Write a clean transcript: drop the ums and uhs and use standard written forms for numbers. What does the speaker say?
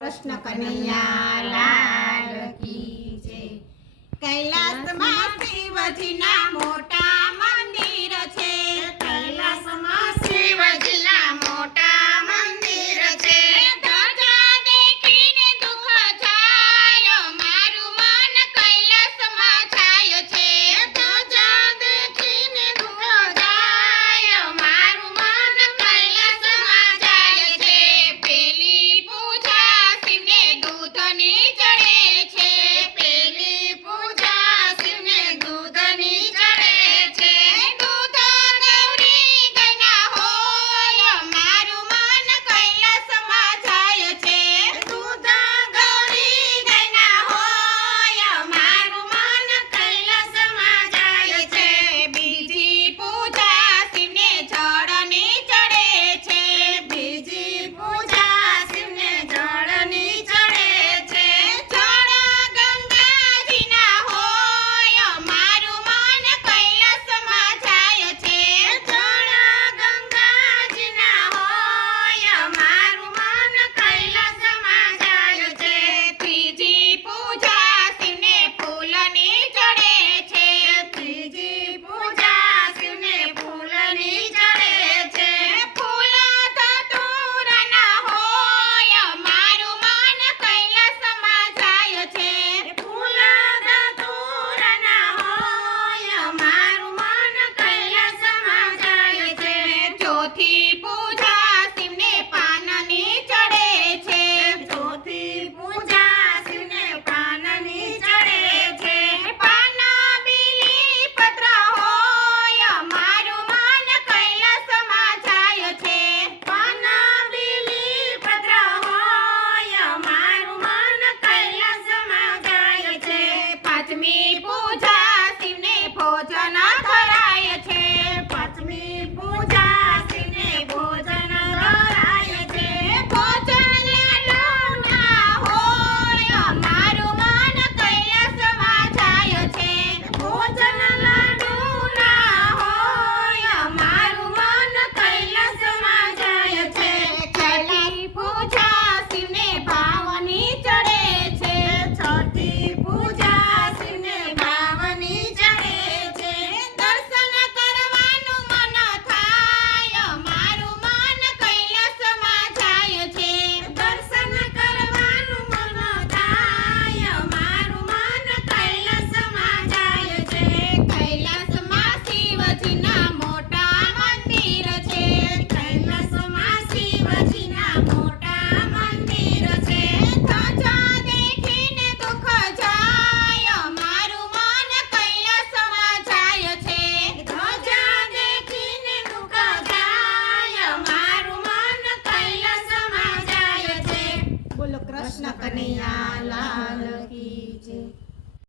કૃષ્ણ કનૈયા લાલ કી જય। કૈલાસમાં શિવજીના મોટા મંદિર છે, કૈલાસમાં શિવજીના મોટા મંદિર છે। ધજા દેખીને દુઃખ જાય, મારું મન કૈલાસમાં જાય છે। ધજા દેખીને દુઃખ જાય, મારું મન કૈલાસમાં જાય છે। પેલી પૂજા શિવને દૂધની ચડે છે, પેલી પૂજા શિવને દૂધની ચડે છે। દૂધ ગૌરી ગયના હોય, મારું મન કૈલાસમાં જાય છે। દૂધ ગૌરી ગયના હોય, મારું મન કૈલાસમાં જાય છે। બીજી પૂજા શિવને જળની ચડે છે, બીજી પૂજા શિવને જળની ચડે છે। જળ ગંગાજીના હોય, મારું મન કૈલાસમાં જાય છે। જળ ગંગાજીના હોય, મારું મન કૈલાસમાં જાય છે। ત્રીજી પૂજા શિવને ફૂલની ચડે છે, ત્રીજી પૂજા શિવને ફૂલની ચડે છે। ફૂલ ધતુરાના હોય, મારું મન કૈલાસમાં જાય છે। ફૂલ ધતુરાના હોય, મારું મન કૈલાસમાં જાય છે। ચોથી પૂજા શિવને પાનની ચડે છે, ચોથી પૂજા શિવને પાનની ચડે છે। પાન બીલી પત્ર હોય, મારું મન કૈલાસમાં જાય છે। પાન બીલી પત્ર હોય, મારું મન કૈલાસમાં જાય છે। પાંચમી પૂજા શિવને ભોજન ધરાય છે, પાંચમી પૂજા શિવને ભોજન ધરાય છે। ભોજન લાડુના હોય, મારું મન કૈલાસમાં જાય છે। ભોજન લાડુના હોય, મારું મન કૈલાસમાં જાય છે। છઠ્ઠી પૂજા શિવને ભાવની ચડે છે, છઠ્ઠી પૂજા શિવને ભાવની ચડે છે। દર્શન કરવાનું મન થાય, મારું મન કૈલાસમાં જાય છે। દર્શન કરવાનું મન થાય, મારું મન કૈલાસમાં જાય છે। કૈલાસમાં શિવજીના મોટા મંદિર છે, કૈલાસમાં શિવજીના મોટા મંદિર છે। ધજા દેખીને દુઃખ જાય, મારું મન કૈલાસમાં જાય છે। ધજા દેખીને દુઃખ જાય, મારું મન કૈલાસમાં જાય છે। બોલો કૃષ્ણ કનૈયા લાલ કી જય।